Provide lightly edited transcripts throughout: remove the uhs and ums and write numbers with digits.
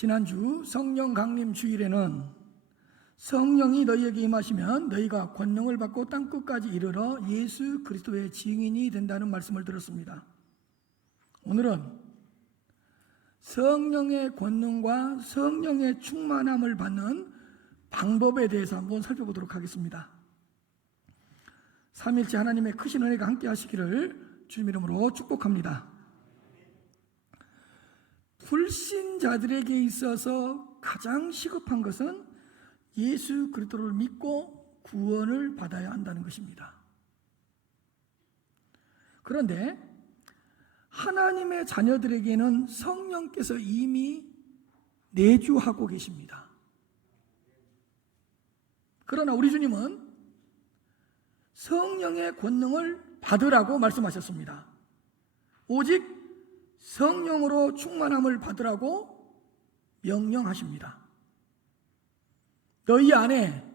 지난주 성령 강림 주일에는 성령이 너희에게 임하시면 너희가 권능을 받고 땅끝까지 이르러 예수 그리스도의 증인이 된다는 말씀을 들었습니다. 오늘은 성령의 권능과 성령의 충만함을 받는 방법에 대해서 한번 살펴보도록 하겠습니다. 삼일째 하나님의 크신 은혜가 함께 하시기를 주님 이름으로 축복합니다. 불신자들에게 있어서 가장 시급한 것은 예수 그리스도를 믿고 구원을 받아야 한다는 것입니다. 그런데 하나님의 자녀들에게는 성령께서 이미 내주하고 계십니다. 그러나 우리 주님은 성령의 권능을 받으라고 말씀하셨습니다. 오직 성령으로 충만함을 받으라고 명령하십니다. 너희 안에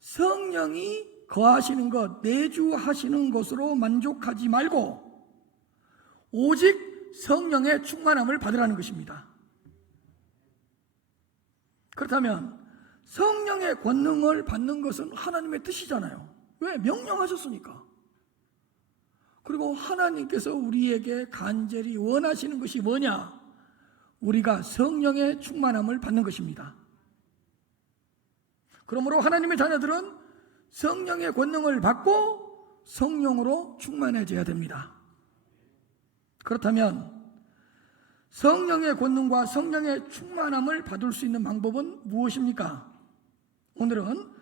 성령이 거하시는 것, 내주하시는 것으로 만족하지 말고 오직 성령의 충만함을 받으라는 것입니다. 그렇다면 성령의 권능을 받는 것은 하나님의 뜻이잖아요. 왜? 명령하셨으니까. 그리고 하나님께서 우리에게 간절히 원하시는 것이 뭐냐? 우리가 성령의 충만함을 받는 것입니다. 그러므로 하나님의 자녀들은 성령의 권능을 받고 성령으로 충만해져야 됩니다. 그렇다면 성령의 권능과 성령의 충만함을 받을 수 있는 방법은 무엇입니까? 오늘은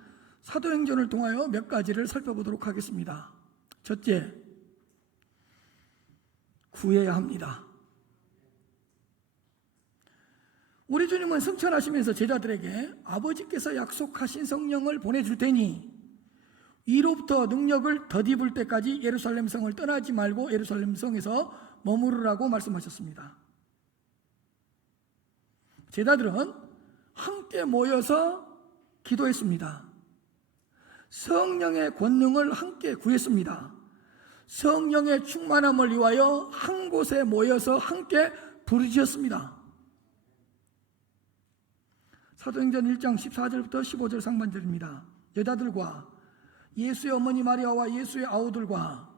사도행전을 통하여 몇 가지를 살펴보도록 하겠습니다. 첫째, 구해야 합니다. 우리 주님은 승천하시면서 제자들에게 아버지께서 약속하신 성령을 보내줄 테니 위로부터 능력을 덧입을 때까지 예루살렘 성을 떠나지 말고 예루살렘 성에서 머무르라고 말씀하셨습니다. 제자들은 함께 모여서 기도했습니다. 성령의 권능을 함께 구했습니다. 성령의 충만함을 위하여 한 곳에 모여서 함께 부르짖었습니다. 사도행전 1장 14절부터 15절 상반절입니다. 여자들과 예수의 어머니 마리아와 예수의 아우들과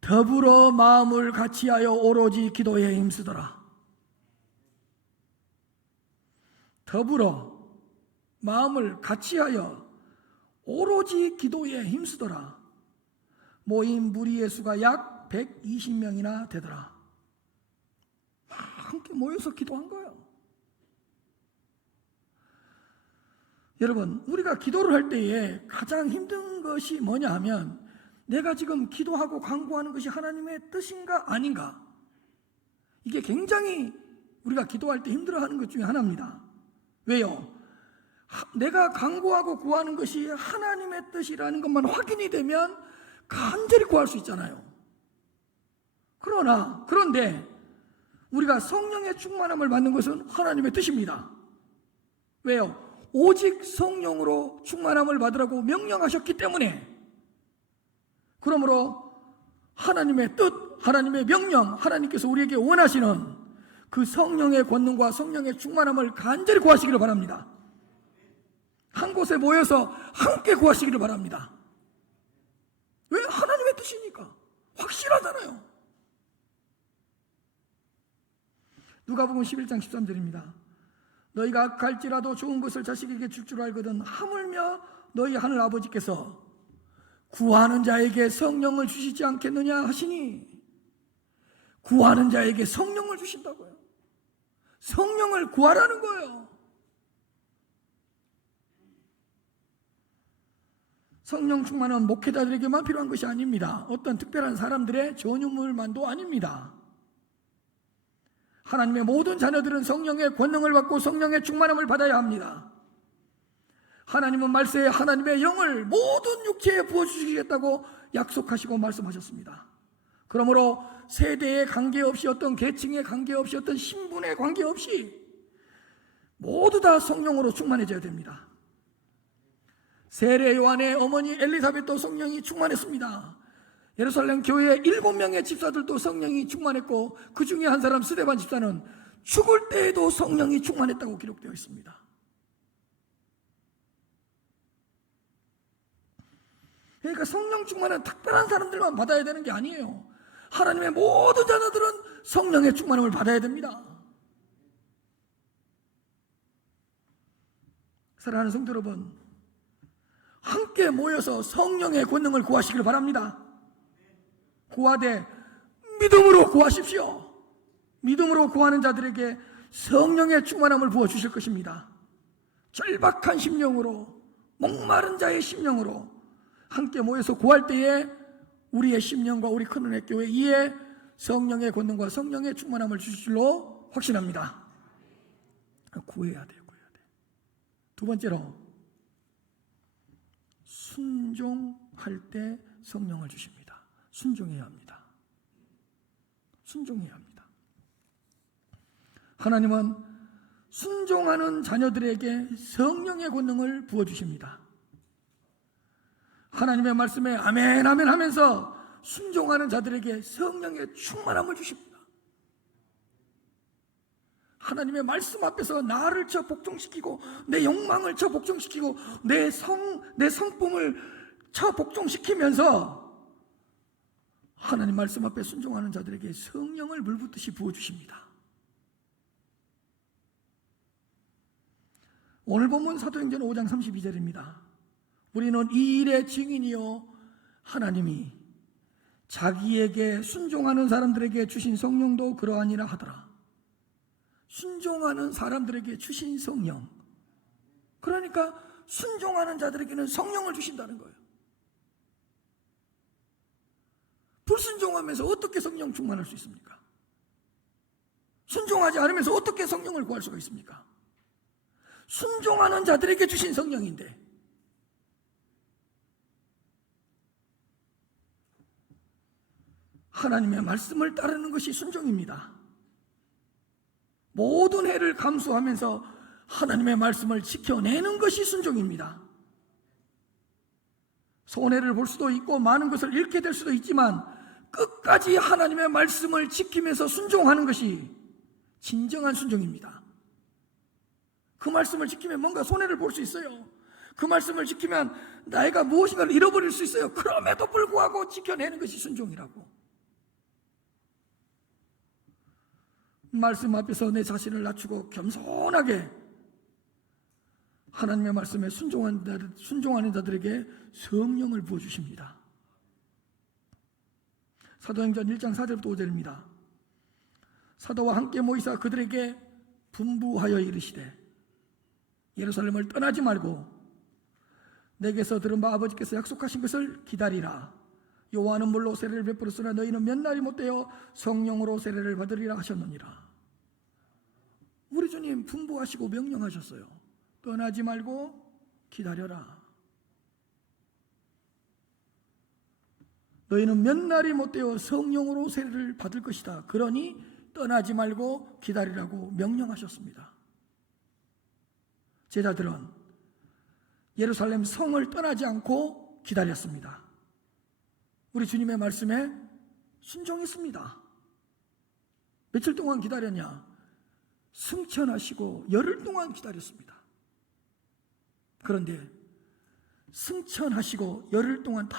더불어 마음을 같이하여 오로지 기도에 힘쓰더라. 더불어 마음을 같이하여 오로지 기도에 힘쓰더라. 모인 무리의 수가 약 120명이나 되더라. 함께 모여서 기도한 거예요. 여러분, 우리가 기도를 할 때에 가장 힘든 것이 뭐냐 하면 내가 지금 기도하고 간구하는 것이 하나님의 뜻인가 아닌가, 이게 굉장히 우리가 기도할 때 힘들어하는 것 중에 하나입니다. 왜요? 내가 간구하고 구하는 것이 하나님의 뜻이라는 것만 확인이 되면 간절히 구할 수 있잖아요. 그런데 우리가 성령의 충만함을 받는 것은 하나님의 뜻입니다. 왜요? 오직 성령으로 충만함을 받으라고 명령하셨기 때문에. 그러므로 하나님의 뜻, 하나님의 명령, 하나님께서 우리에게 원하시는 그 성령의 권능과 성령의 충만함을 간절히 구하시기를 바랍니다. 한 곳에 모여서 함께 구하시기를 바랍니다. 왜? 하나님의 뜻이니까. 확실하잖아요. 누가복음 11장 13절입니다. 너희가 악할지라도 좋은 것을 자식에게 줄 줄 알거든 하물며 너희 하늘 아버지께서 구하는 자에게 성령을 주시지 않겠느냐 하시니, 구하는 자에게 성령을 주신다고요. 성령을 구하라는 거예요. 성령 충만은 목회자들에게만 필요한 것이 아닙니다. 어떤 특별한 사람들의 전유물만도 아닙니다. 하나님의 모든 자녀들은 성령의 권능을 받고 성령의 충만함을 받아야 합니다. 하나님은 말세에 하나님의 영을 모든 육체에 부어주시겠다고 약속하시고 말씀하셨습니다. 그러므로 세대에 관계없이, 어떤 계층에 관계없이, 어떤 신분에 관계없이 모두 다 성령으로 충만해져야 됩니다. 세례 요한의 어머니 엘리사벳도 성령이 충만했습니다. 예루살렘 교회의 7명의 집사들도 성령이 충만했고, 그 중에 한 사람 스데반 집사는 죽을 때에도 성령이 충만했다고 기록되어 있습니다. 그러니까 성령 충만은 특별한 사람들만 받아야 되는 게 아니에요. 하나님의 모든 자녀들은 성령의 충만함을 받아야 됩니다. 사랑하는 성도 여러분, 함께 모여서 성령의 권능을 구하시길 바랍니다. 구하되 믿음으로 구하십시오. 믿음으로 구하는 자들에게 성령의 충만함을 부어주실 것입니다. 절박한 심령으로, 목마른 자의 심령으로 함께 모여서 구할 때에 우리의 심령과 우리 큰은혜 교회 이에 성령의 권능과 성령의 충만함을 주실 줄로 확신합니다. 구해야 돼요. 두 번째로, 순종할 때 성령을 주십니다. 순종해야 합니다. 순종해야 합니다. 하나님은 순종하는 자녀들에게 성령의 권능을 부어주십니다. 하나님의 말씀에 아멘 아멘 하면서 순종하는 자들에게 성령의 충만함을 주십니다. 하나님의 말씀 앞에서 나를 쳐 복종시키고 내 욕망을 쳐 복종시키고 내 성품을 쳐 복종시키면서 하나님 말씀 앞에 순종하는 자들에게 성령을 물붓듯이 부어주십니다. 오늘 본문 사도행전 5장 32절입니다. 우리는 이 일의 증인이요 하나님이 자기에게 순종하는 사람들에게 주신 성령도 그러하니라 하더라. 순종하는 사람들에게 주신 성령, 그러니까 순종하는 자들에게는 성령을 주신다는 거예요. 불순종하면서 어떻게 성령 충만할 수 있습니까? 순종하지 않으면서 어떻게 성령을 구할 수가 있습니까? 순종하는 자들에게 주신 성령인데, 하나님의 말씀을 따르는 것이 순종입니다. 모든 해를 감수하면서 하나님의 말씀을 지켜내는 것이 순종입니다. 손해를 볼 수도 있고 많은 것을 잃게 될 수도 있지만 끝까지 하나님의 말씀을 지키면서 순종하는 것이 진정한 순종입니다. 그 말씀을 지키면 뭔가 손해를 볼 수 있어요. 그 말씀을 지키면 나이가 무엇인가를 잃어버릴 수 있어요. 그럼에도 불구하고 지켜내는 것이 순종이라고. 말씀 앞에서 내 자신을 낮추고 겸손하게 하나님의 말씀에 순종하는 자들에게 성령을 부어주십니다. 사도행전 1장 4절부터 5절입니다. 사도와 함께 모이사 그들에게 분부하여 이르시되 예루살렘을 떠나지 말고 내게서 들은 바 아버지께서 약속하신 것을 기다리라. 요한은 물로 세례를 베풀었으나 너희는 몇 날이 못되어 성령으로 세례를 받으리라 하셨느니라. 우리 주님 분부하시고 명령하셨어요. 떠나지 말고 기다려라. 너희는 몇 날이 못되어 성령으로 세례를 받을 것이다. 그러니 떠나지 말고 기다리라고 명령하셨습니다. 제자들은 예루살렘 성을 떠나지 않고 기다렸습니다. 우리 주님의 말씀에 순종했습니다. 며칠 동안 기다렸냐? 승천하시고 열흘 동안 기다렸습니다. 그런데 승천하시고 열흘 동안 다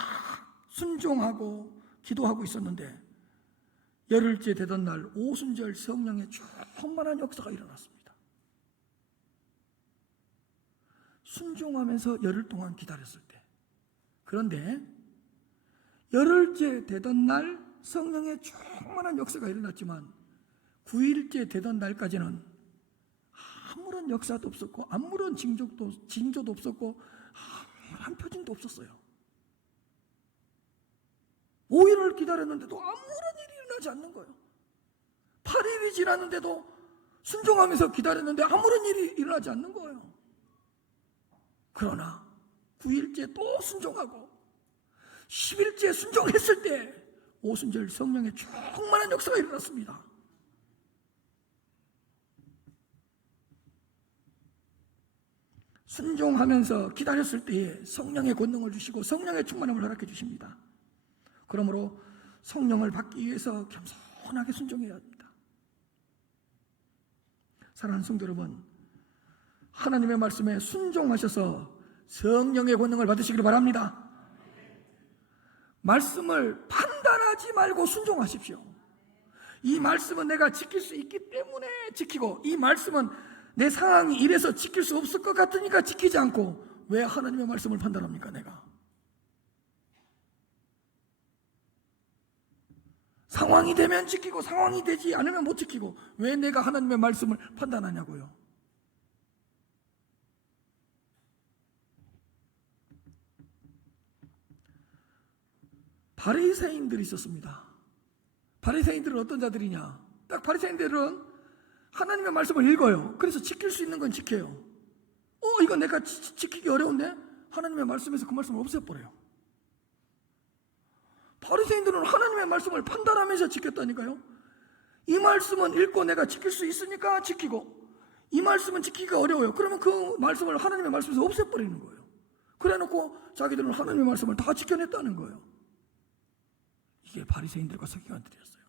순종하고 기도하고 있었는데 열흘째 되던 날 오순절 성령의 충만한 역사가 일어났습니다. 순종하면서 열흘 동안 기다렸을 때. 그런데 열흘째 되던 날 성령의 충만한 역사가 일어났지만 9일째 되던 날까지는 아무런 역사도 없었고 아무런 징조도 없었고 아무런 표징도 없었어요. 5일을 기다렸는데도 아무런 일이 일어나지 않는 거예요. 8일이 지났는데도 순종하면서 기다렸는데 아무런 일이 일어나지 않는 거예요. 그러나 9일째 또 순종하고 10일째 순종했을 때 오순절 성령의 충만한 역사가 일어났습니다. 순종하면서 기다렸을 때에 성령의 권능을 주시고 성령의 충만함을 허락해 주십니다. 그러므로 성령을 받기 위해서 겸손하게 순종해야 합니다. 사랑하는 성도 여러분, 하나님의 말씀에 순종하셔서 성령의 권능을 받으시기를 바랍니다. 말씀을 판단하지 말고 순종하십시오. 이 말씀은 내가 지킬 수 있기 때문에 지키고, 이 말씀은 내 상황이 이래서 지킬 수 없을 것 같으니까 지키지 않고, 왜 하나님의 말씀을 판단합니까? 내가 상황이 되면 지키고 상황이 되지 않으면 못 지키고, 왜 내가 하나님의 말씀을 판단하냐고요. 바리새인들이 있었습니다. 바리새인들은 어떤 자들이냐? 딱 바리새인들은 하나님의 말씀을 읽어요. 그래서 지킬 수 있는 건 지켜요. 이거 내가 지키기 어려운데? 하나님의 말씀에서 그 말씀을 없애버려요. 바리새인들은 하나님의 말씀을 판단하면서 지켰다니까요. 이 말씀은 읽고 내가 지킬 수 있으니까 지키고, 이 말씀은 지키기가 어려워요. 그러면 그 말씀을 하나님의 말씀에서 없애버리는 거예요. 그래놓고 자기들은 하나님의 말씀을 다 지켜냈다는 거예요. 이게 바리새인들과 서기관들이었어요.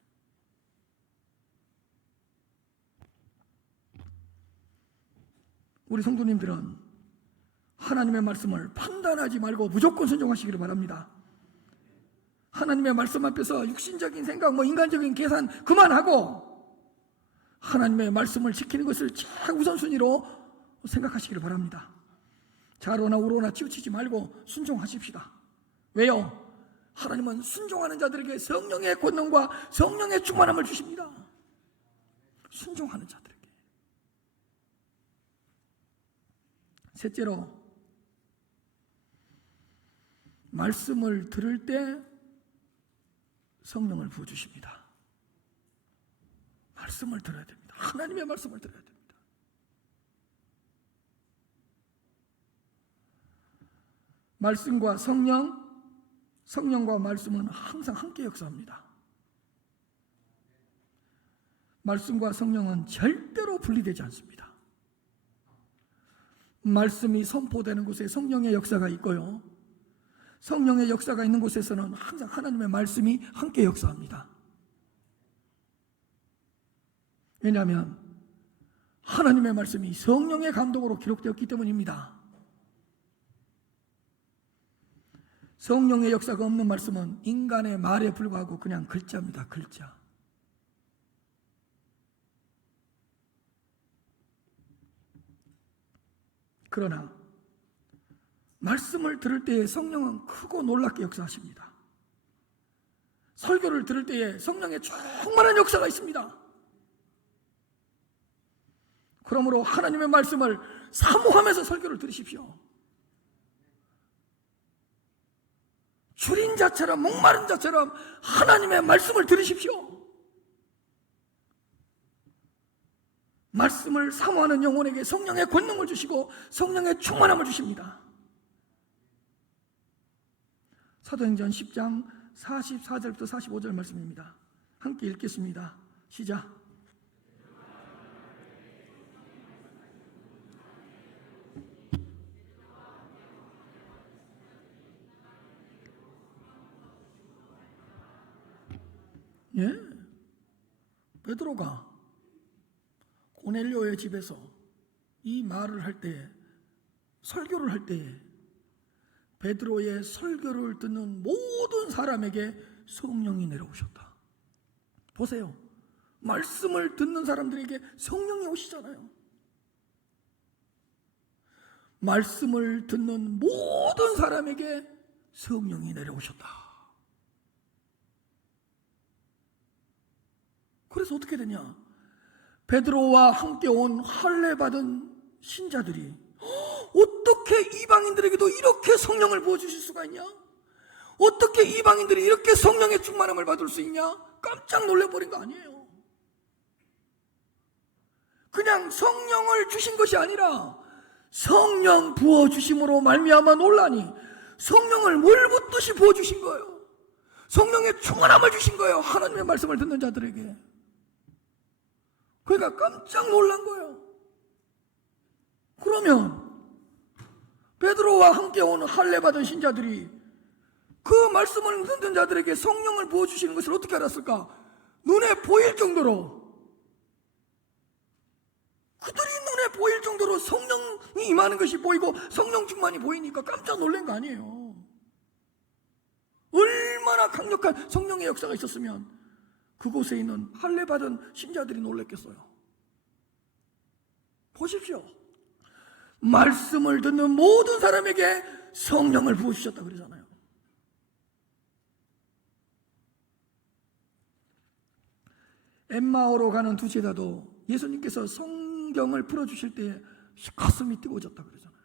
우리 성도님들은 하나님의 말씀을 판단하지 말고 무조건 순종하시기를 바랍니다. 하나님의 말씀 앞에서 육신적인 생각, 인간적인 계산 그만하고 하나님의 말씀을 지키는 것을 최우선순위로 생각하시기를 바랍니다. 좌로나 우로나 치우치지 말고 순종하십시다. 왜요? 하나님은 순종하는 자들에게 성령의 권능과 성령의 충만함을 주십니다. 순종하는 자들에게. 셋째로, 말씀을 들을 때 성령을 부어주십니다. 말씀을 들어야 됩니다. 하나님의 말씀을 들어야 됩니다. 말씀과 성령과 말씀은 항상 함께 역사합니다. 말씀과 성령은 절대로 분리되지 않습니다. 말씀이 선포되는 곳에 성령의 역사가 있고요, 성령의 역사가 있는 곳에서는 항상 하나님의 말씀이 함께 역사합니다. 왜냐하면 하나님의 말씀이 성령의 감동으로 기록되었기 때문입니다. 성령의 역사가 없는 말씀은 인간의 말에 불과하고 그냥 글자입니다. 글자. 그러나 말씀을 들을 때에 성령은 크고 놀랍게 역사하십니다. 설교를 들을 때에 성령의 충만한 역사가 있습니다. 그러므로 하나님의 말씀을 사모하면서 설교를 들으십시오. 줄인 자처럼, 목마른 자처럼 하나님의 말씀을 들으십시오. 말씀을 사모하는 영혼에게 성령의 권능을 주시고 성령의 충만함을 주십니다. 사도행전 10장 44절부터 45절 말씀입니다. 함께 읽겠습니다. 시작. 예? 베드로가 고넬료의 집에서 이 말을 할 때, 설교를 할 때 베드로의 설교를 듣는 모든 사람에게 성령이 내려오셨다. 보세요. 말씀을 듣는 사람들에게 성령이 오시잖아요. 말씀을 듣는 모든 사람에게 성령이 내려오셨다. 그래서 어떻게 되냐? 베드로와 함께 온 할례 받은 신자들이 어떻게 이방인들에게도 이렇게 성령을 부어주실 수가 있냐? 어떻게 이방인들이 이렇게 성령의 충만함을 받을 수 있냐? 깜짝 놀래버린 거 아니에요. 그냥 성령을 주신 것이 아니라 성령 부어주심으로 말미암아 놀라니, 성령을 뭘 붓듯이 부어주신 거예요. 성령의 충만함을 주신 거예요. 하나님의 말씀을 듣는 자들에게. 그러니까 깜짝 놀란 거예요. 그러면 베드로와 함께 온 할례 받은 신자들이 그 말씀을 듣는 자들에게 성령을 부어주시는 것을 어떻게 알았을까? 눈에 보일 정도로 그들이 눈에 보일 정도로 성령이 임하는 것이 보이고 성령 충만이 보이니까 깜짝 놀란 거 아니에요. 얼마나 강력한 성령의 역사가 있었으면 그곳에 있는 할례받은 신자들이 놀랐겠어요. 보십시오. 말씀을 듣는 모든 사람에게 성령을 부어주셨다 그러잖아요. 엠마오로 가는 두 제자도 예수님께서 성경을 풀어주실 때 가슴이 뜨거워졌다 그러잖아요.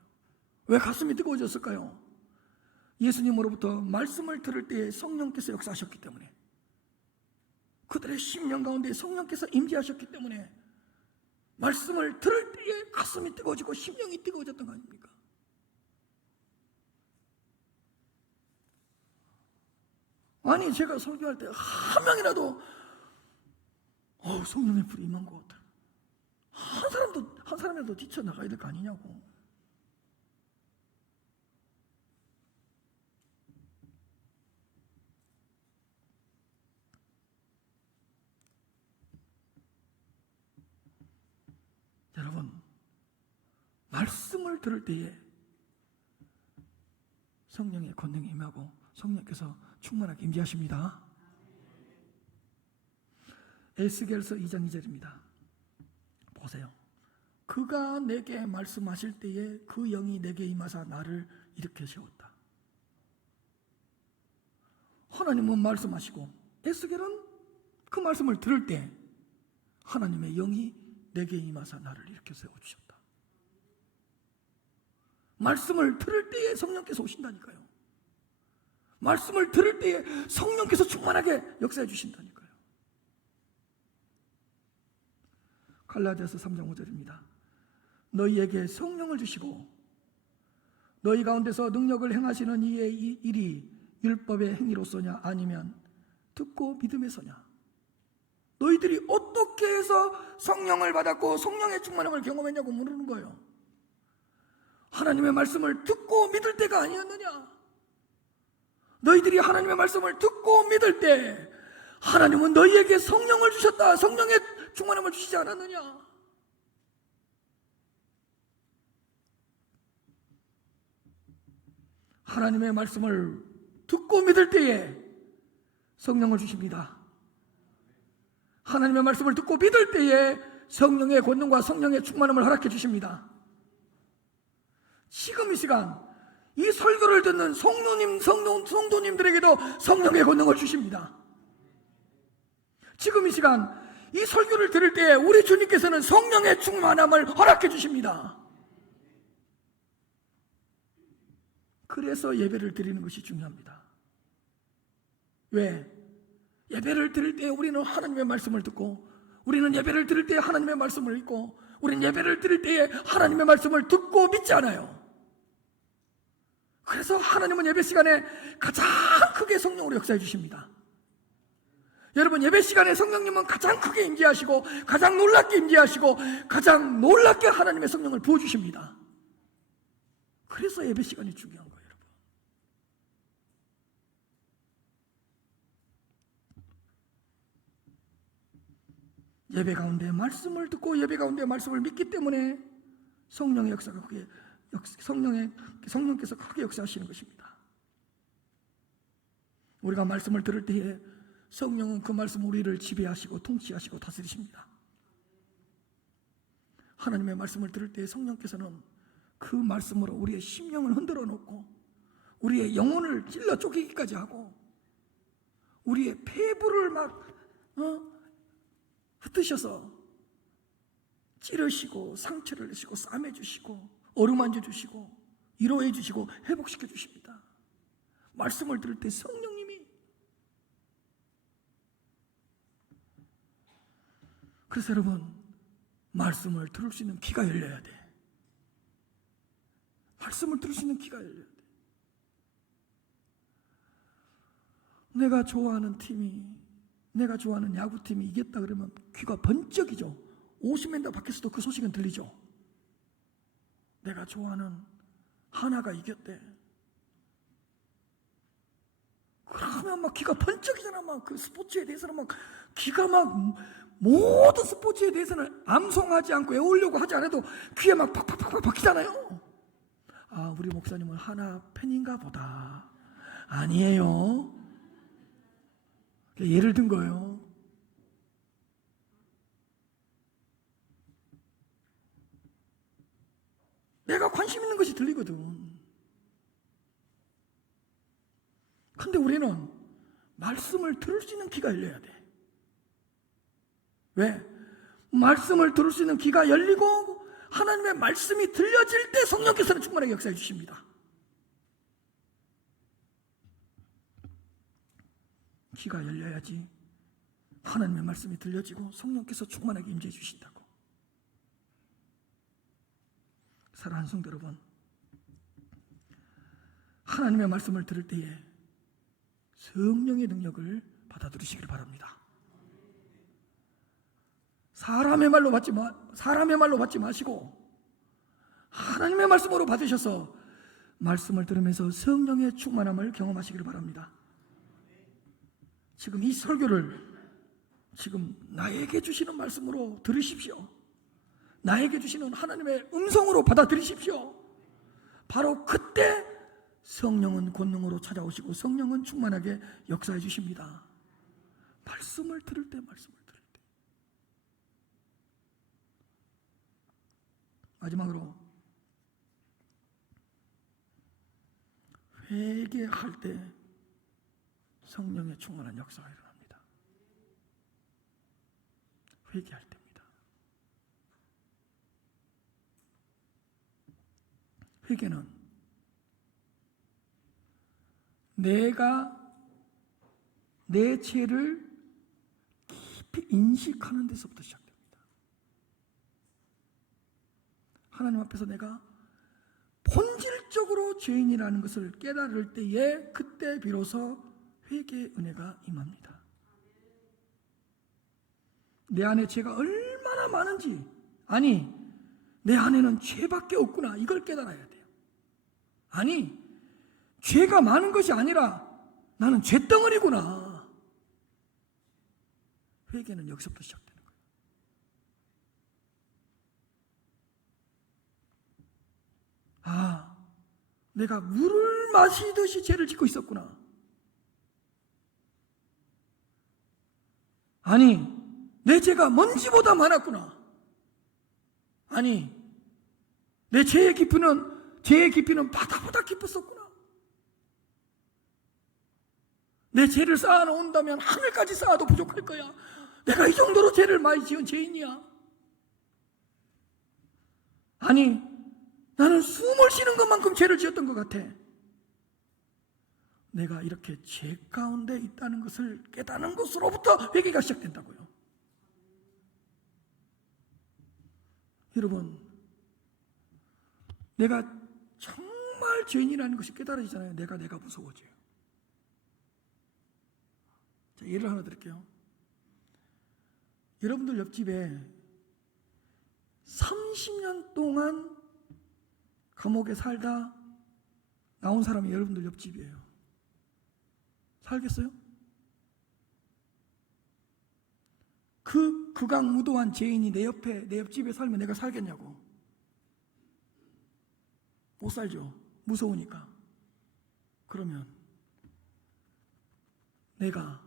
왜 가슴이 뜨거워졌을까요? 예수님으로부터 말씀을 들을 때에 성령께서 역사하셨기 때문에, 그들의 심령 가운데 성령께서 임재하셨기 때문에 말씀을 들을 때에 가슴이 뜨거워지고 심령이 뜨거워졌던 거 아닙니까? 아니, 제가 설교할 때 한 명이라도 성령의 불이 임한 것 같아, 한 사람이라도 뛰쳐나가야 될 거 아니냐고. 여러분, 말씀을 들을 때에 성령의 권능이 임하고 성령께서 충만하게 임재하십니다. 에스겔서 2장 2절입니다. 보세요. 그가 내게 말씀하실 때에 그 영이 내게 임하사 나를 일으켜 세웠다. 하나님은 말씀하시고 에스겔은 그 말씀을 들을 때 하나님의 영이 내게 임하사 나를 일으켜 세워주셨다. 말씀을 들을 때에 성령께서 오신다니까요. 말씀을 들을 때에 성령께서 충만하게 역사해 주신다니까요. 갈라디아서 3장 5절입니다. 너희에게 성령을 주시고 너희 가운데서 능력을 행하시는 이의 일이 율법의 행위로서냐 아니면 듣고 믿음에서냐. 너희들이 어떻게 해서 성령을 받았고 성령의 충만함을 경험했냐고 물으는 거예요. 하나님의 말씀을 듣고 믿을 때가 아니었느냐? 너희들이 하나님의 말씀을 듣고 믿을 때 하나님은 너희에게 성령을 주셨다. 성령의 충만함을 주시지 않았느냐? 하나님의 말씀을 듣고 믿을 때에 성령을 주십니다. 하나님의 말씀을 듣고 믿을 때에 성령의 권능과 성령의 충만함을 허락해 주십니다. 지금 이 시간 이 설교를 듣는 성도님들에게도 성령의 권능을 주십니다. 지금 이 시간 이 설교를 들을 때 우리 주님께서는 성령의 충만함을 허락해 주십니다. 그래서 예배를 드리는 것이 중요합니다. 왜? 예배를 드릴 때 우리는 하나님의 말씀을 듣고, 우리는 예배를 드릴 때 하나님의 말씀을 읽고, 우리는 예배를 드릴 때에 하나님의 말씀을 듣고 믿지 않아요. 그래서 하나님은 예배 시간에 가장 크게 성령으로 역사해 주십니다. 여러분, 예배 시간에 성령님은 가장 크게 임재하시고 가장 놀랍게 임재하시고 가장 놀랍게 하나님의 성령을 부어주십니다. 그래서 예배 시간이 중요한 거예요. 여러분, 예배 가운데 말씀을 듣고 예배 가운데 말씀을 믿기 때문에 성령의 역사가 크게, 성령께서 크게 역사하시는 것입니다. 우리가 말씀을 들을 때에 성령은 그 말씀 우리를 지배하시고 통치하시고 다스리십니다. 하나님의 말씀을 들을 때 성령께서는 그 말씀으로 우리의 심령을 흔들어 놓고 우리의 영혼을 찔러 쪼개기까지 하고 우리의 폐부를 막 흩으셔서 찌르시고 상처를 내시고 싸매 주시고 어루만져 주시고 위로해 주시고 회복시켜 주십니다. 말씀을 들을 때 성령님이. 그래서 여러분, 말씀을 들을 수 있는 귀가 열려야 돼. 말씀을 들을 수 있는 귀가 열려야 돼. 내가 좋아하는 팀이, 내가 좋아하는 야구팀이 이겼다 그러면 귀가 번쩍이죠. 50m 밖에서도 그 소식은 들리죠. 내가 좋아하는 하나가 이겼대. 그러면 막 귀가 번쩍이잖아. 막 그 스포츠에 대해서는 막 귀가 막 모든 스포츠에 대해서는 암송하지 않고 외우려고 하지 않아도 귀에 막 팍팍팍팍 박히잖아요. 아, 우리 목사님은 하나 팬인가 보다. 아니에요. 예를 든 거예요. 내가 관심 있는 것이 들리거든. 근데 우리는 말씀을 들을 수 있는 귀가 열려야 돼. 왜? 말씀을 들을 수 있는 귀가 열리고 하나님의 말씀이 들려질 때 성령께서는 충만하게 역사해 주십니다. 귀가 열려야지 하나님의 말씀이 들려지고 성령께서 충만하게 임재해 주신다고. 사랑하는 성도 여러분, 하나님의 말씀을 들을 때에 성령의 능력을 받아들이시길 바랍니다. 사람의 말로 받지 마시고 하나님의 말씀으로 받으셔서 말씀을 들으면서 성령의 충만함을 경험하시길 바랍니다. 지금 이 설교를 지금 나에게 주시는 말씀으로 들으십시오. 나에게 주시는 하나님의 음성으로 받아들이십시오. 바로 그때 성령은 권능으로 찾아오시고 성령은 충만하게 역사해 주십니다. 말씀을 들을 때. 마지막으로 회개할 때 성령의 충만한 역사가 일어납니다. 회개할 때입니다. 회개는 내가 내 죄를 깊이 인식하는 데서부터 시작됩니다. 하나님 앞에서 내가 본질적으로 죄인이라는 것을 깨달을 때에 그때 비로소 회개의 은혜가 임합니다. 내 안에 죄가 얼마나 많은지, 아니 내 안에는 죄밖에 없구나, 이걸 깨달아야 돼요. 아니 죄가 많은 것이 아니라 나는 죄덩어리구나. 회개는 여기서부터 시작되는 거예요. 아, 내가 물을 마시듯이 죄를 짓고 있었구나. 아니, 내 죄가 먼지보다 많았구나. 아니, 내 죄의 깊이는 바다보다 깊었었구나. 내 죄를 쌓아놓는다면 하늘까지 쌓아도 부족할 거야. 내가 이 정도로 죄를 많이 지은 죄인이야. 아니, 나는 숨을 쉬는 것만큼 죄를 지었던 것 같아. 내가 이렇게 죄 가운데 있다는 것을 깨닫는 것으로부터 회개가 시작된다고요. 여러분, 내가 정말 죄인이라는 것이 깨달아지잖아요. 내가 무서워져요. 자, 예를 하나 드릴게요. 여러분들 옆집에 30년 동안 감옥에 살다 나온 사람이 여러분들 옆집이에요. 살겠어요? 그 극악무도한 죄인이 내 옆집에 살면 내가 살겠냐고. 못 살죠. 무서우니까. 그러면 내가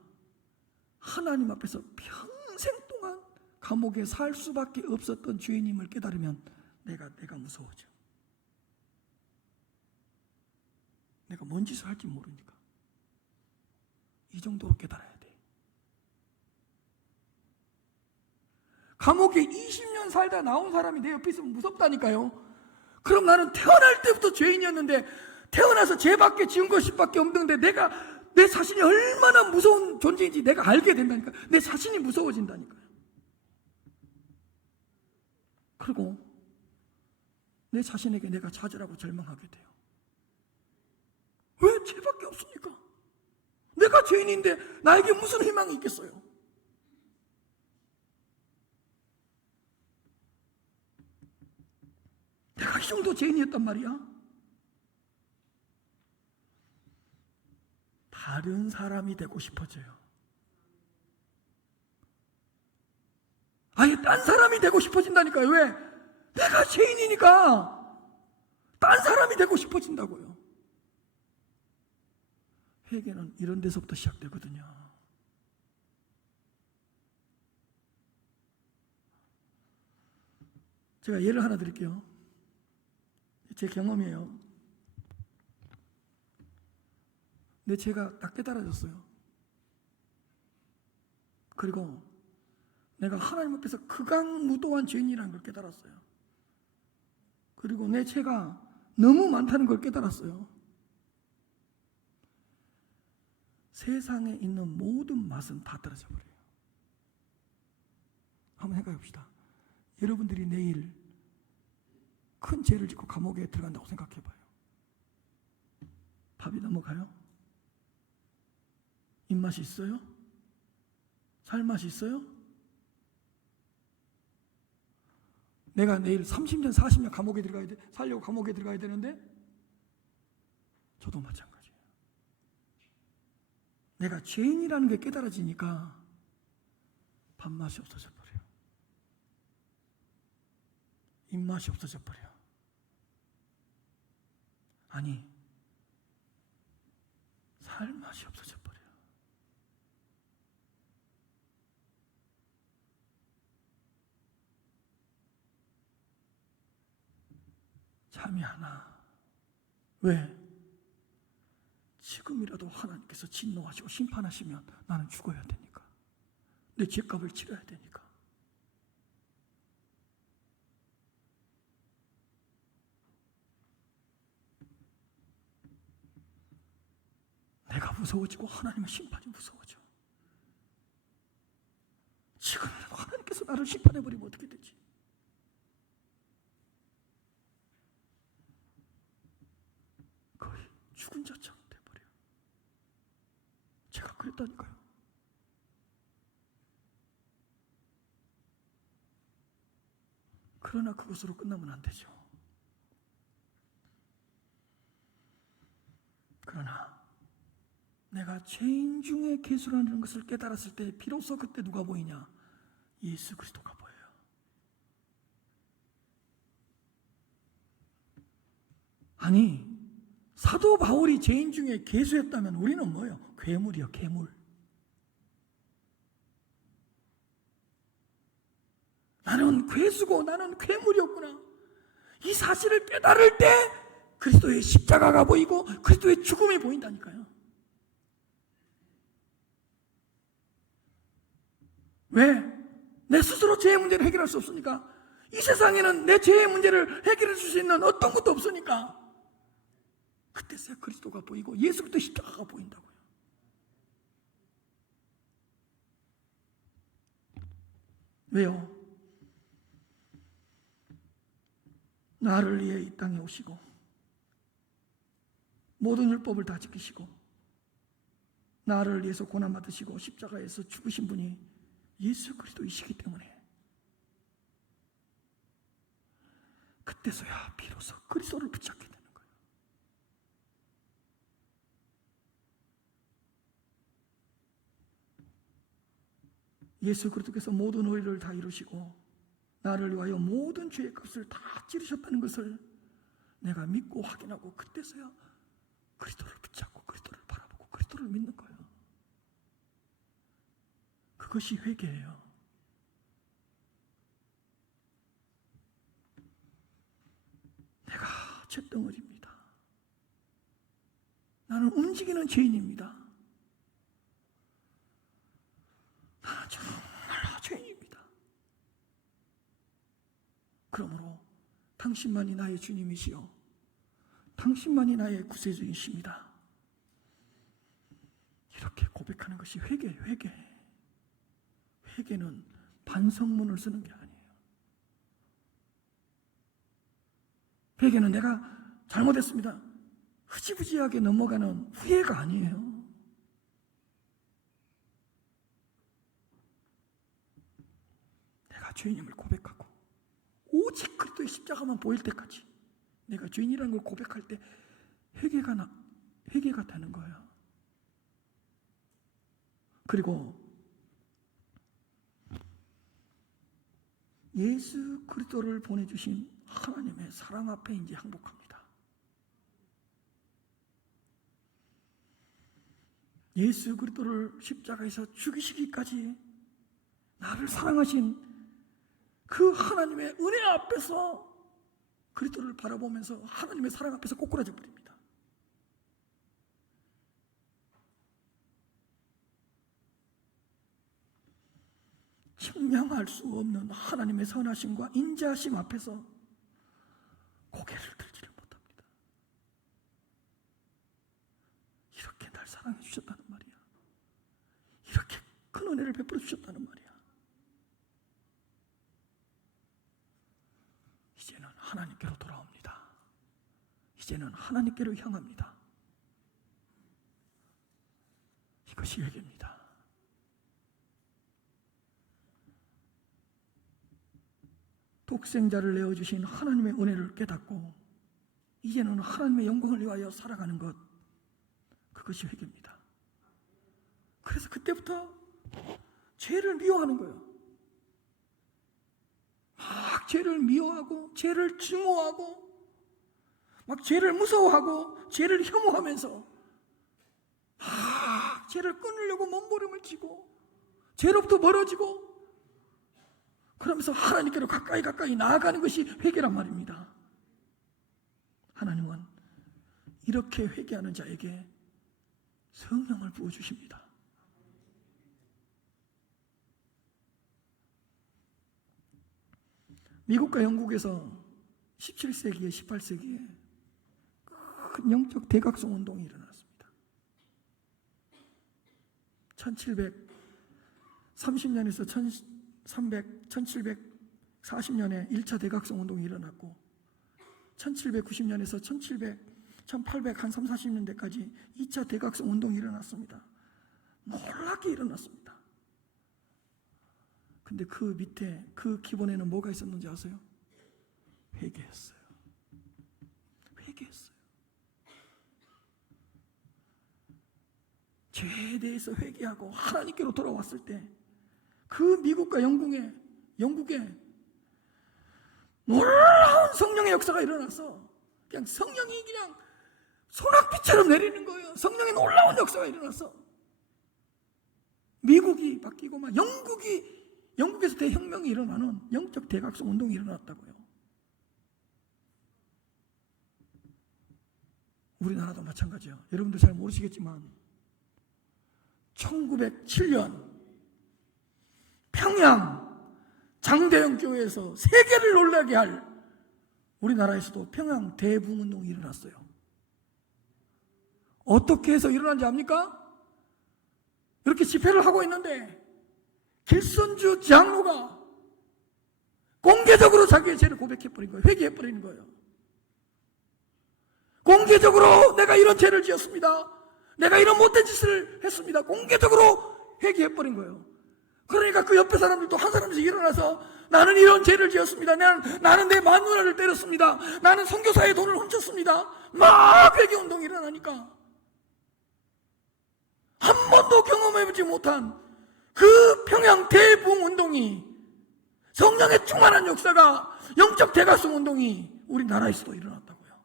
하나님 앞에서 평생 동안 감옥에 살 수밖에 없었던 죄인임을 깨달으면 내가 무서워져. 내가 뭔 짓을 할지 모르니까. 이 정도로 깨달아야 돼. 감옥에 20년 살다 나온 사람이 내 옆에 있으면 무섭다니까요. 그럼 나는 태어날 때부터 죄인이었는데 태어나서 죄밖에 지은 것밖에 없는데 내 자신이 얼마나 무서운 존재인지 내가 알게 된다니까. 내 자신이 무서워진다니까요. 그리고 내 자신에게 내가 찾으라고 절망하게 돼요. 왜? 죄밖에 없으니까. 내가 죄인인데 나에게 무슨 희망이 있겠어요? 내가 이 정도 죄인이었단 말이야. 다른 사람이 되고 싶어져요. 아예 딴 사람이 되고 싶어진다니까요. 왜? 내가 죄인이니까 딴 사람이 되고 싶어진다고요. 회개는 이런 데서부터 시작되거든요. 제가 예를 하나 드릴게요. 제 경험이에요. 내 죄가 딱 깨달아졌어요. 그리고 내가 하나님 앞에서 극악무도한 죄인이라는 걸 깨달았어요. 그리고 내 죄가 너무 많다는 걸 깨달았어요. 세상에 있는 모든 맛은 다 떨어져 버려요. 한번 생각해 봅시다. 여러분들이 내일 큰 죄를 짓고 감옥에 들어간다고 생각해 봐요. 밥이 넘어가요? 입맛이 있어요? 살맛이 있어요? 내가 내일 30년, 40년 감옥에 들어가야 돼. 살려고 감옥에 들어가야 되는데 저도 마찬가지예요. 내가 죄인이라는 게 깨달아지니까 밥맛이 없어져 버려요. 입맛이 없어져 버려요. 아니, 살맛이 없어져 버려요. 잠이 안 와. 왜? 지금이라도 하나님께서 진노하시고 심판하시면 나는 죽어야 되니까. 내 죄값을 치러야 되니까. 내가 무서워지고 하나님의 심판이 무서워져. 지금이라도 하나님께서 나를 심판해버리면 어떻게 되지? 거의 죽은 자처럼 돼버려요. 제가 그랬다니까요. 그러나 그것으로 끝나면 안 되죠. 그러나 내가 죄인 중에 괴수라는 것을 깨달았을 때 비로소 그때 누가 보이냐? 예수 그리스도가 보여요. 아니, 사도 바울이 죄인 중에 괴수였다면 우리는 뭐예요? 괴물이요, 괴물. 나는 괴수고 나는 괴물이었구나. 이 사실을 깨달을 때 그리스도의 십자가가 보이고 그리스도의 죽음이 보인다니까요. 왜? 내 스스로 죄의 문제를 해결할 수 없으니까. 이 세상에는 내 죄의 문제를 해결해 줄 수 있는 어떤 것도 없으니까. 그때서야 그리스도가 보이고 예수부터 십자가가 보인다고요. 왜요? 나를 위해 이 땅에 오시고 모든 율법을 다 지키시고 나를 위해서 고난 받으시고 십자가에서 죽으신 분이 예수 그리스도이시기 때문에 그때서야 비로소 그리스도를 붙잡게 되는 거예요. 예수 그리스도께서 모든 의를 다 이루시고 나를 위하여 모든 죄의 값을 다 치르셨다는 것을 내가 믿고 확인하고 그때서야 그리스도를 붙잡고 그리스도를 바라보고 그리스도를 믿는 거예요. 그것이 회개예요. 내가 잿덩어리입니다. 나는 움직이는 죄인입니다. 나는 정말 죄인입니다. 그러므로 당신만이 나의 주님이시요 당신만이 나의 구세주이십니다. 이렇게 고백하는 것이 회개. 회개는 반성문을 쓰는 게 아니에요. 회개는 내가 잘못했습니다. 흐지부지하게 넘어가는 후회가 아니에요. 내가 죄인임을 고백하고 오직 그리스도의 십자가만 보일 때까지 내가 죄인이라는 걸 고백할 때 회개가 되는 거예요. 그리고 예수 그리스도를 보내주신 하나님의 사랑 앞에 이제 항복합니다. 예수 그리스도를 십자가에서 죽이시기까지 나를 사랑하신 그 하나님의 은혜 앞에서 그리스도를 바라보면서 하나님의 사랑 앞에서 꼬꾸라져 버립니다. 증명할 수 없는 하나님의 선하심과 인자하심 앞에서 고개를 들지를 못합니다. 이렇게 날 사랑해 주셨다는 말이야. 이렇게 큰 은혜를 베풀어 주셨다는 말이야. 이제는 하나님께로 돌아옵니다. 이제는 하나님께로 향합니다. 이것이 회개입니다. 독생자를 내어주신 하나님의 은혜를 깨닫고 이제는 하나님의 영광을 위하여 살아가는 것, 그것이 회개입니다. 그래서 그때부터 죄를 미워하는 거예요. 막 죄를 미워하고 죄를 증오하고 막 죄를 무서워하고 죄를 혐오하면서 막 죄를 끊으려고 몸부림을 치고 죄로부터 멀어지고 그러면서 하나님께로 가까이 나아가는 것이 회개란 말입니다. 하나님은 이렇게 회개하는 자에게 성령을 부어주십니다. 미국과 영국에서 17세기에 18세기에 큰 영적 대각성 운동이 일어났습니다. 1730년에서 1740년에 1차 대각성 운동이 일어났고 1790년에서 1840년대까지 2차 대각성 운동이 일어났습니다. 놀랍게 일어났습니다. 근데 그 밑에 그 기본에는 뭐가 있었는지 아세요? 회개였어요. 회개했어요. 죄에 대해서 회개하고 하나님께로 돌아왔을 때 그 미국과 영국에 놀라운 성령의 역사가 일어나서 그냥 성령이 그냥 소낙비처럼 내리는 거예요. 성령의 놀라운 역사가 일어나서 미국이 바뀌고 막 영국에서 대혁명이 일어나는 영적 대각성 운동이 일어났다고요. 우리나라도 마찬가지예요. 여러분들 잘 모르시겠지만 1907년 평양 장대영 교회에서 세계를 놀라게 할 우리나라에서도 평양 대붕운동이 일어났어요. 어떻게 해서 일어난지 압니까? 이렇게 집회를 하고 있는데 길선주 장로가 공개적으로 자기의 죄를 고백해버린 거예요. 회개해버리는 거예요. 공개적으로 내가 이런 죄를 지었습니다. 내가 이런 못된 짓을 했습니다. 공개적으로 회개해버린 거예요. 그러니까 그 옆에 사람들도 한 사람씩 일어나서 나는 이런 죄를 지었습니다. 나는 내 마누라를 때렸습니다. 나는 선교사의 돈을 훔쳤습니다. 막 회개운동이 일어나니까 한 번도 경험해보지 못한 그 평양 대붕운동이, 성령의 충만한 역사가, 영적 대각성 운동이 우리나라에서도 일어났다고요.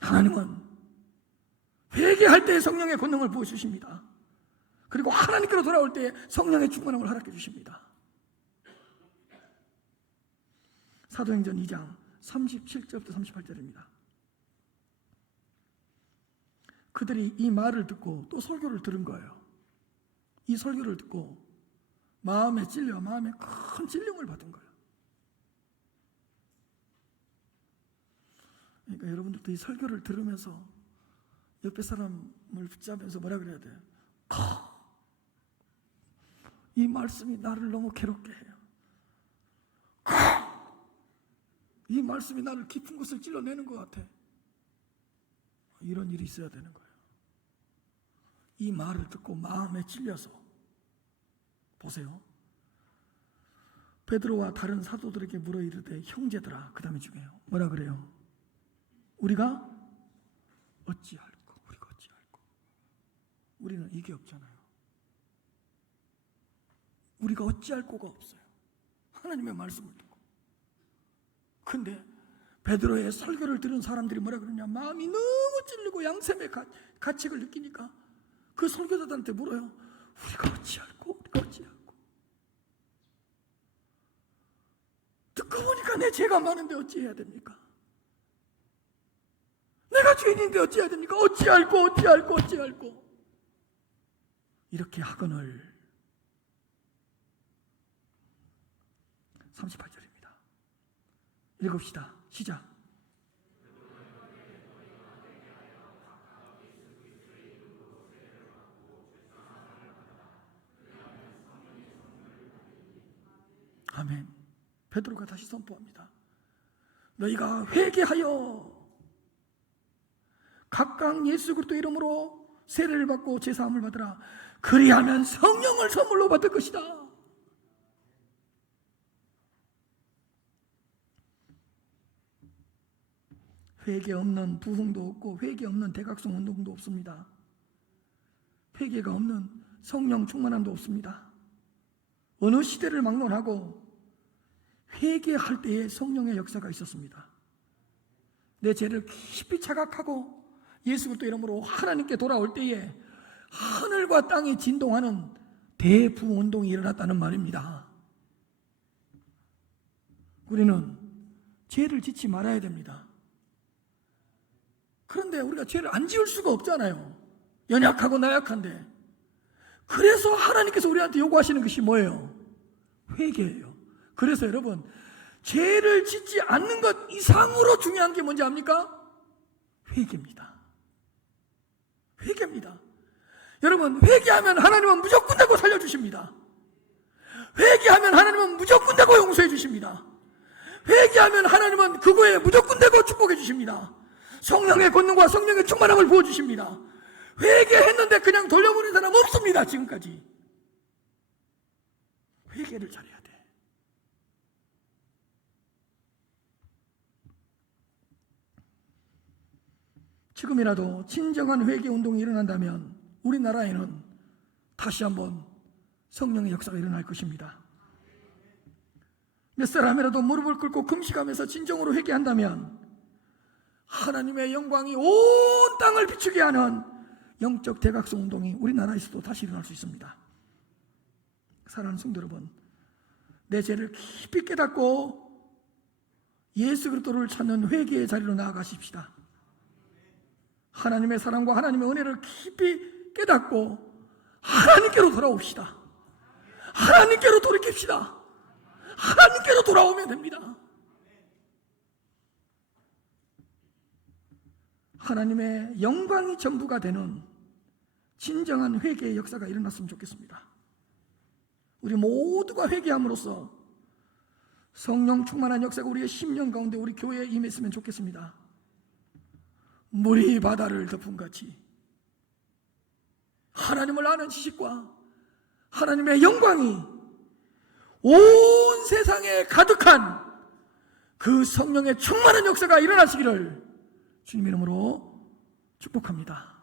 하나님은 회개할 때 성령의 권능을 부어주십니다. 그리고 하나님께로 돌아올 때 성령의 충만함을 허락해 주십니다. 사도행전 2장 37절부터 38절입니다. 그들이 이 말을 듣고 또 설교를 들은 거예요. 이 설교를 듣고 마음에 찔려 마음에 큰 찔림을 받은 거예요. 그러니까 여러분들도 이 설교를 들으면서 옆에 사람을 붙잡으면서 뭐라 그래야 돼요? 이 말씀이 나를 너무 괴롭게 해요. 이 말씀이 나를 깊은 곳을 찔러내는 것 같아. 이런 일이 있어야 되는 거예요. 이 말을 듣고 마음에 찔려서 보세요. 베드로와 다른 사도들에게 물어 이르되 형제들아, 그 다음에 중요해요. 뭐라 그래요? 우리가 어찌할꼬? 우리는 이게 없잖아요. 우리가 어찌할 거가 없어요. 하나님의 말씀을 듣고. 근데 베드로의 설교를 들은 사람들이 뭐라 그러냐, 마음이 너무 찔리고 양심의 가책을 느끼니까 그 설교자들한테 물어요. 우리가 어찌할꼬? 우리가 어찌할꼬? 듣고 보니까 내 죄가 많은데 어찌해야 됩니까? 내가 죄인인데 어찌해야 됩니까? 어찌할꼬? 어찌할꼬? 어찌할꼬? 이렇게 하거늘 38절입니다. 읽읍시다. 시작. 아멘. 베드로가 다시 선포합니다. 너희가 회개하여 각각 예수 그리스도 이름으로 세례를 받고 제사함을 받으라. 그리하면 성령을 선물로 받을 것이다. 회개 없는 부흥도 없고 회개 없는 대각성 운동도 없습니다. 회개가 없는 성령 충만함도 없습니다. 어느 시대를 막론하고 회개할 때에 성령의 역사가 있었습니다. 내 죄를 깊이 자각하고 예수 그리스도 이름으로 하나님께 돌아올 때에 하늘과 땅이 진동하는 대부운동이 일어났다는 말입니다. 우리는 죄를 짓지 말아야 됩니다. 그런데 우리가 죄를 안 지을 수가 없잖아요. 연약하고 나약한데. 그래서 하나님께서 우리한테 요구하시는 것이 뭐예요? 회개예요. 그래서 여러분, 죄를 짓지 않는 것 이상으로 중요한 게 뭔지 압니까? 회개입니다. 회개입니다. 여러분, 회개하면 하나님은 무조건 되고 살려주십니다. 회개하면 하나님은 무조건 되고 용서해 주십니다. 회개하면 하나님은 그거에 무조건 되고 축복해 주십니다. 성령의 권능과 성령의 충만함을 부어주십니다. 회개했는데 그냥 돌려보낸 사람 없습니다. 지금까지. 회개를 잘해야 돼. 지금이라도 진정한 회개 운동이 일어난다면 우리나라에는 다시 한번 성령의 역사가 일어날 것입니다. 몇 사람이라도 무릎을 꿇고 금식하면서 진정으로 회개한다면 하나님의 영광이 온 땅을 비추게 하는 영적 대각성 운동이 우리나라에서도 다시 일어날 수 있습니다. 사랑하는 성도 여러분, 내 죄를 깊이 깨닫고 예수 그리스도를 찾는 회개의 자리로 나아가십시다. 하나님의 사랑과 하나님의 은혜를 깊이 깨닫고 하나님께로 돌아옵시다. 하나님께로 돌이킵시다. 하나님께로 돌아오면 됩니다. 하나님의 영광이 전부가 되는 진정한 회개의 역사가 일어났으면 좋겠습니다. 우리 모두가 회개함으로써 성령 충만한 역사가 우리의 심령 가운데 우리 교회에 임했으면 좋겠습니다. 물이 바다를 덮음같이 하나님을 아는 지식과 하나님의 영광이 온 세상에 가득한 그 성령의 충만한 역사가 일어나시기를 주님 이름으로 축복합니다.